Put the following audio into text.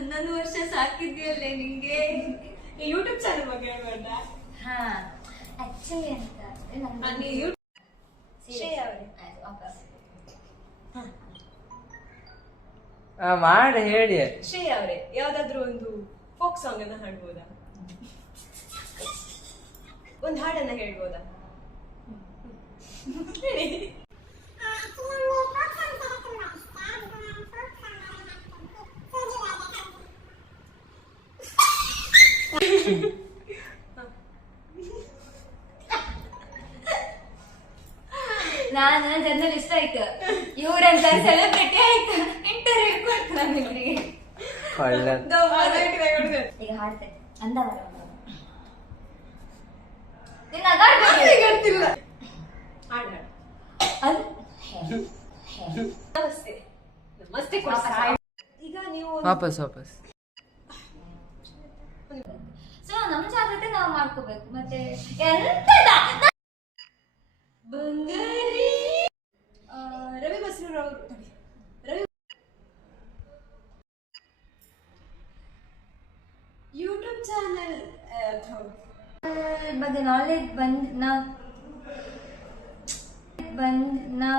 11 ವರ್ಷ ಸಾಕಿದ್ಯಲ್ಲೇ ನಿಂಗೆ. YouTube channel ಬಗ್ಗೆ ಹೇಳ್ಬೇಡ. ಹಾ ಆಕ್ಚುಲಿ ಅಂತ ಶ್ರೇಯಾ ಅವರೇ ಮಾಡಿ ಹೇಳಿ. ಶ್ರೇಯಾ ಅವರೇ ಯಾವ್ದಾದ್ರು ಒಂದು ಫೋಕ್ ಸಾಂಗ್ ಅನ್ನ ಹಾಡ್ಬೋದಾ? ಒಂದು ಹಾಡನ್ನ ಹೇಳ್ಬೋದಾ? ನಾನು ಜರ್ನಲಿಸ್ಟ್ ಆಯ್ತು, ಇವ್ರಂತ ಸೆಲೆಬ್ರಿಟಿ ಆಯ್ತು, ಇಂಟರ್ವ್ಯೂ ಕೊಡ್ತು ನಮಗೆ. ಈಗ ಹಾಡ್ತೇನೆ ಅಂದವರ ನಮಸ್ತೆ ನಮಸ್ತೆ. ಈಗ ನೀವು ವಾಪಸ್ ಸೊ ನಮ್ಮ ಜಾಗ್ರತೆ ನಾವು ಮಾಡ್ಕೋಬೇಕು. ಮತ್ತೆ ಬಂಗಾರಿ ರವಿ ಬಸ್ರೂರ್ ಅವರು ಯೂಟ್ಯೂಬ್ ಚಾನಲ್ ಬಗ್ಗೆ ನಾಲೆಜ್ ಬಂದ್ ನಾ